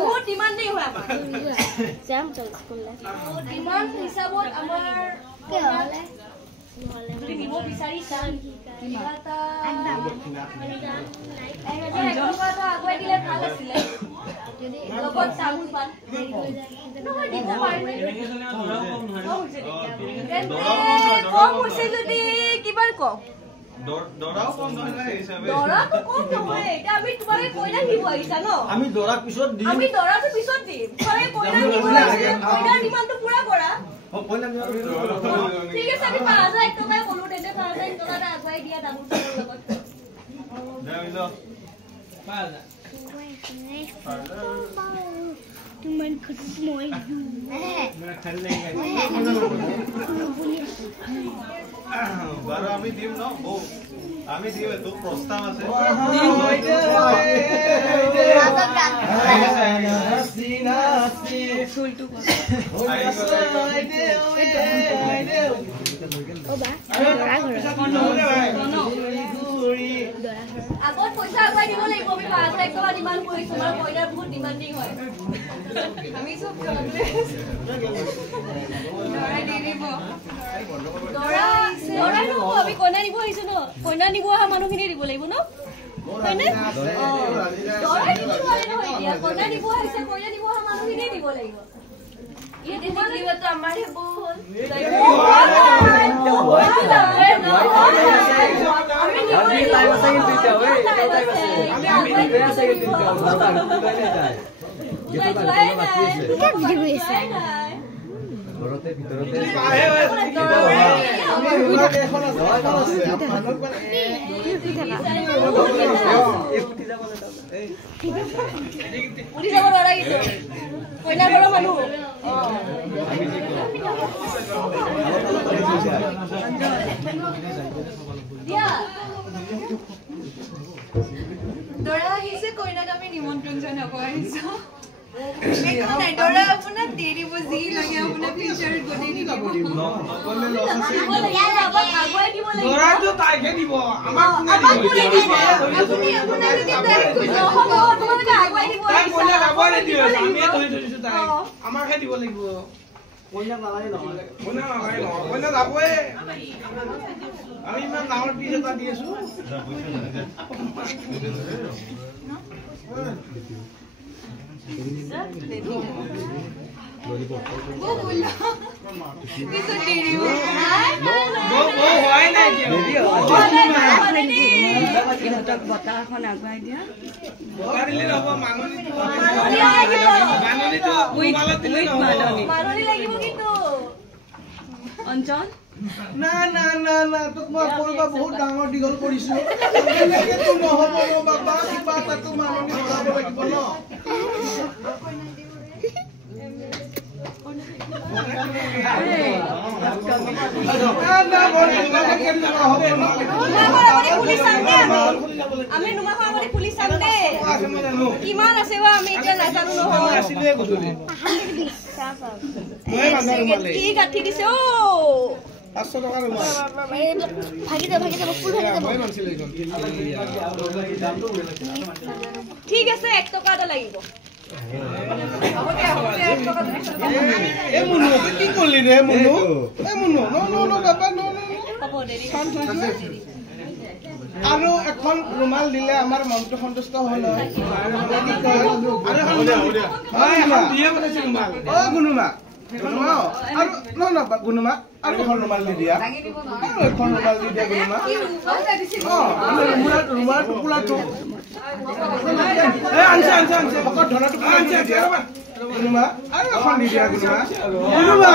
বহুত ডিমান্ডিং হয় আমাৰ যাম চল স্কুললে ডিমান্ড হিচাপত আমাৰ যদি নিব বিচাৰিছা কিবাটা আগুৱাই দিলে ভাল আছিলে লগত চাউল পান নহয় দিব পাৰিম কম হৈছে যদি কিমান কম দৰাও কম নহয় হিচাপে দৰাটো কম নহয় এটা আমি তোমাৰে কইনা দিব আহিছা ন আমি দৰা পিছত দিম আমি দৰাটো পিছত দিম তোমাৰে কইনা দিব আহিছে কইনা ডিমান্ডটো পুৰা কৰা কইনা ঠিক আছে আমি 5000 টকা কলো তেতে 5000 টকা আগুৱাই দিয়া দামুৰ লগত যাইলো 5000 तुमन खुश मोय मेरा खाली नहीं बारो आमी दिम न ओ आमी दिवे तो प्रस्ताव আছে हसीना हसी सुलटू ओ बा दरा घर আগত পইচা আগুৱাই দিব লাগিব আমি 5000 টকা ডিমান্ড কৰিছো আমাৰ কইনাৰ বহুত ডিমান্ডিং হয় আমি সব দৰা দি দিব দৰা নো আমি কইনা নিব আহিছো ন কইনা নিব আহা মানুহখিনি দিব লাগিব ন হয়নে দৰা দিব নহয় দিয়া কইনা নিব আহিছে কইনা নিব আহা মানুহখিনি দিব লাগিব ये दिवाली तो हमारे बोल কইনা ঘৰৰ মানুহ দৰা আহিছে কইনাক আমি নিমন্ত্ৰণ জনাব আহিছো একো নাই দৰা আপোনাক দি দিব যি লাগে আপোনাক ফিচাৰ গণি দিব দৰাটো তাইকে দিব আমাক কোনে দিব আপুনি আপোনাক দি তাই খুজো হ'ব আপোনাক আগুৱাই দিব কইনা আগুৱাই দিও আমি ধৰি ধৰিছো তাই আমাকে দিব লাগিব কইনা নালাগে নহয় কইনা যাবই আমি ইমান ডাঙৰ পিছ এটা দি আছো অঞ্চল না না না না তোক মই কৰবা বহুত ডাঙৰ দিগল কৰিছো এনেকে তো নহব ন বাবা কিবা এটা তো মাননি কৰাব লাগিব ন আমি নুমাখা মানে পুলিচ চাম দে কিমান আছে বা আমি এতিয়া নাজানো নহয় আছিলে গধূলি কি গাঠি দিছে ও 500 টাকা ৰুমা ভাগি দে ফুল ভাগি দে ঠিক আছে 1 টকা এটা লাগিব এ মুনু কি করলি রে মুনু এ মুনু নো বাবা নো হ'ব দেৰি আৰু এখন ৰুমাল দিলে আমাৰ মনটো সন্তুষ্ট হয় না কি কয় আৰু এখন দিয়ে বনাইছে ৰুমাল ও গুনুমা আৰু না গুনুমা আৰু এখন ৰুমাল দি দিয়া আৰু এখন ৰুমাল দি দিয়া গুনুমা ৰুমাল টুকুৰাটো আনছে ভকত ধনাটো আনছে গুনুমা আৰু এখন দি দিয়া গুনুমা